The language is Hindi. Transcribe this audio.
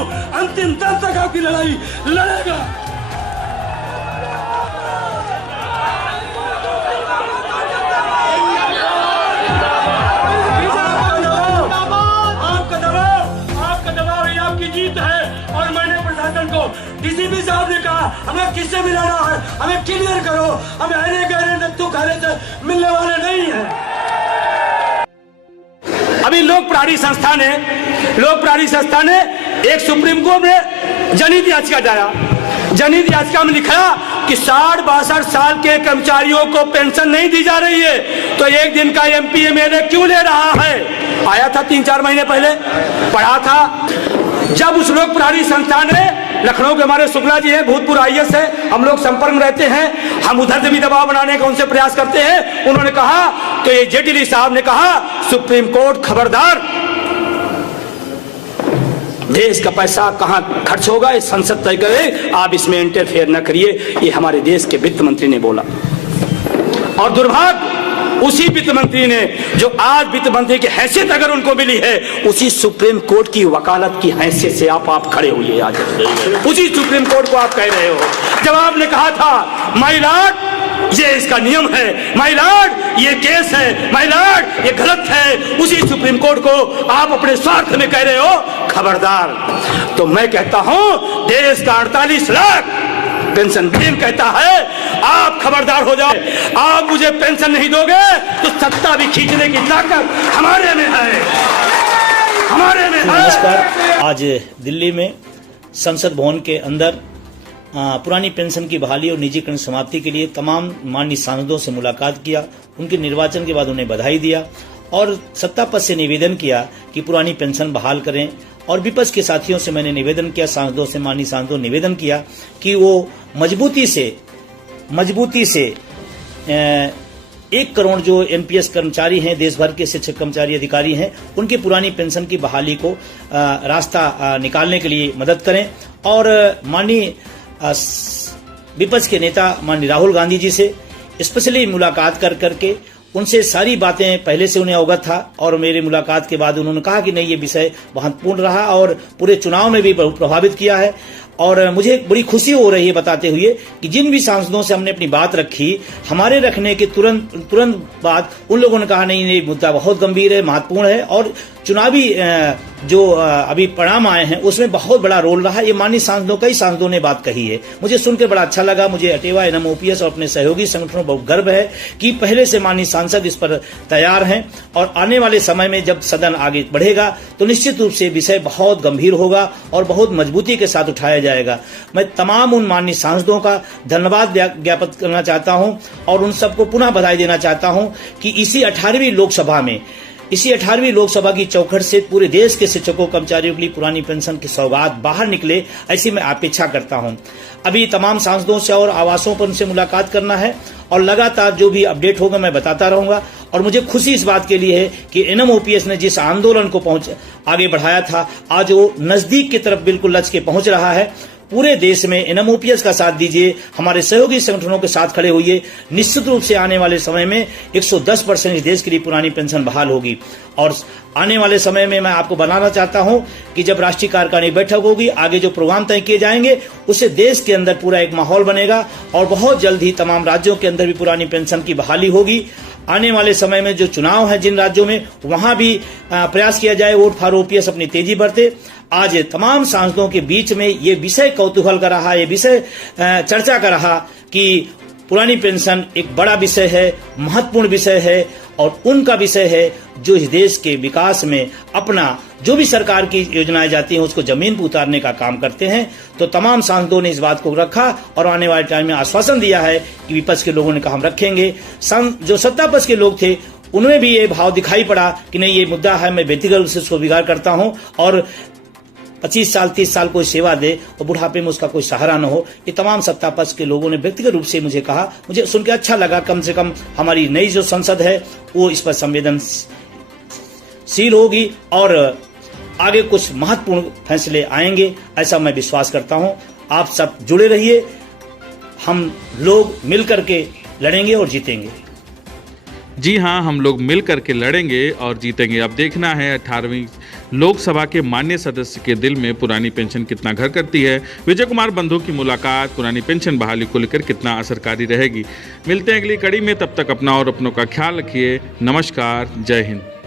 अंतिम दम तक आपकी लड़ाई लड़ेगा। डीसीपी साहब ने कहा हमें किससे भी लड़ना है, हमें क्लियर करो, हमें अरे गहरे नत्थू खाने से मिलने वाले नहीं है। अभी लोक प्राणी संस्था ने एक सुप्रीम कोर्ट में जनहित याचिका दाया। जनहित याचिका में लिखा कि 60-62 साल के कर्मचारियों को पेंशन नहीं दी जा रही है, तो एक दिन का एमपी एमएलए क्यों ले रहा है। आया था 3-4 महीने पहले, पढ़ा था। जब उस लोक प्राणी संस्था ने, लखनऊ के हमारे शुक्ला जी हैं, भूतपूर्व आईएएस है, हम लोग संपर्क में रहते हैं, हम उधर से भी दबाव बनाने का उनसे प्रयास करते हैं। उन्होंने कहा, तो ये जेटली साहब ने कहा, सुप्रीम कोर्ट खबरदार, देश का पैसा कहां खर्च होगा ये संसद तय करे, आप इसमें इंटरफेयर न करिए। ये हमारे देश के वित्त मंत्री ने बोला। और दुर्भाग्य उसी वित्त मंत्री ने, जो आज वित्त मंत्री की हैसियत अगर उनको मिली है, उसी सुप्रीम कोर्ट की वकालत की हैसियत से आप खड़े हुए आज, उसी सुप्रीम कोर्ट को आप कह रहे हो। जब आपने कहा था माय लॉर्ड ये इसका नियम है, माय लॉर्ड ये केस है, माय लॉर्ड ये गलत है, उसी सुप्रीम कोर्ट को आप अपने स्वार्थ में कह रहे हो खबरदार। तो मैं कहता हूं, देश का 48 लाख पेंशन बिल कहता है, आप खबरदार हो जाओ। आप मुझे पेंशन नहीं दोगे तो सत्ता भी खींचने की ताकत हमारे में है, हमारे में है। नमस्कार। आज दिल्ली में संसद भवन के अंदर पुरानी पेंशन की बहाली और निजीकरण समाप्ति के लिए तमाम माननीय सांसदों से मुलाकात किया। उनके निर्वाचन के बाद उन्हें बधाई दिया और सत्ता पक्ष से निवेदन किया कि पुरानी पेंशन बहाल करें। और विपक्ष के साथियों से मैंने निवेदन किया, सांसदों से, माननीय सांसदों निवेदन किया कि वो मजबूती से 1 करोड़ जो एनपीएस कर्मचारी हैं, देश भर के शिक्षक कर्मचारी अधिकारी हैं, उनके पुरानी पेंशन की बहाली को रास्ता निकालने के लिए मदद करें। और माननीय विपक्ष के नेता माननीय राहुल गांधी जी से स्पेशली मुलाकात करके उनसे सारी बातें पहले से उन्हें अवगत था। और मेरी मुलाकात के बाद उन्होंने कहा कि नहीं, ये विषय महत्वपूर्ण रहा और पूरे चुनाव में भी बहुत प्रभावित किया है। और मुझे बड़ी खुशी हो रही है बताते हुए कि जिन भी सांसदों से हमने अपनी बात रखी, हमारे रखने के तुरंत बाद उन लोगों ने कहा नहीं, ये मुद्दा बहुत गंभीर है, महत्वपूर्ण है और चुनावी जो अभी परिणाम आए हैं उसमें बहुत बड़ा रोल रहा। ये माननीय सांसदों, कई सांसदों ने बात कही है, मुझे सुनकर बड़ा अच्छा लगा। मुझे अटेवा, एनएम, ओपीएस और अपने सहयोगी संगठनों बहुत गर्व है कि पहले से माननीय सांसद इस पर तैयार हैं। और आने वाले समय में जब सदन आगे बढ़ेगा तो निश्चित रूप से विषय बहुत गंभीर होगा और बहुत मजबूती के साथ उठाया जाएगा। मैं तमाम उन माननीय सांसदों का धन्यवाद ज्ञापित करना चाहता हूं और उन सबको पुनः बधाई देना चाहता हूं कि इसी 18वीं लोकसभा की चौखट से पूरे देश के शिक्षकों कर्मचारियों के लिए पुरानी पेंशन की सौगात बाहर निकले, ऐसी मैं अपेक्षा करता हूं। अभी तमाम सांसदों से और आवासों पर उनसे मुलाकात करना है और लगातार जो भी अपडेट होगा मैं बताता रहूंगा। और मुझे खुशी इस बात के लिए है कि एनएम ओपीएस ने जिस आंदोलन को आगे बढ़ाया था, आज वो नजदीक की तरफ बिल्कुल लच के पहुंच रहा है। पूरे देश में एनएम ओपीएस का साथ दीजिए, हमारे सहयोगी संगठनों के साथ खड़े होइए। निश्चित रूप से आने वाले समय में 110% इस देश के लिए पुरानी पेंशन बहाल होगी। और आने वाले समय में मैं आपको बनाना चाहता हूं कि जब राष्ट्रीय कार्यकारिणी बैठक होगी, आगे जो प्रोग्राम तय किए जाएंगे, उससे देश के अंदर पूरा एक माहौल बनेगा और बहुत जल्द ही तमाम राज्यों के अंदर भी पुरानी पेंशन की बहाली होगी। आने वाले समय में जो चुनाव है जिन राज्यों में, वहां भी प्रयास किया जाए वोट फॉर ओपीएस अपनी तेजी बढ़ते। आज तमाम सांसदों के बीच में ये विषय कौतूहल का रहा, ये विषय चर्चा का रहा कि पुरानी पेंशन एक बड़ा विषय है, महत्वपूर्ण विषय है और उनका विषय है जो इस देश के विकास में अपना जो भी सरकार की योजनाएं जाती हैं उसको जमीन पर उतारने का काम करते हैं। तो तमाम सांसदों ने इस बात को रखा और आने वाले टाइम में आश्वासन दिया है कि विपक्ष के लोगों ने कहा हम रखेंगे। जो सत्ता पक्ष के लोग थे उनमें भी ये भाव दिखाई पड़ा कि नहीं, ये मुद्दा है, मैं व्यक्तिगत रूप से उसको स्वीकार करता हूं और 25 साल 30 साल कोई सेवा दे और बुढ़ापे में उसका कोई सहारा न हो। ये तमाम सत्ता पक्ष के लोगों ने व्यक्तिगत रूप से मुझे कहा, मुझे सुनकर अच्छा लगा। कम से कम हमारी नई जो संसद है वो इस पर संवेदनशील होगी और आगे कुछ महत्वपूर्ण फैसले आएंगे, ऐसा मैं विश्वास करता हूं। आप सब जुड़े रहिए, हम लोग मिलकर के लड़ेंगे और जीतेंगे। जी हाँ, हम लोग मिल करके लड़ेंगे और जीतेंगे। अब देखना है 18वीं लोकसभा के माननीय सदस्य के दिल में पुरानी पेंशन कितना घर करती है। विजय कुमार बंधु की मुलाकात पुरानी पेंशन बहाली को लेकर कितना असरकारी रहेगी। मिलते हैं अगली कड़ी में, तब तक अपना और अपनों का ख्याल रखिए। नमस्कार, जय हिंद।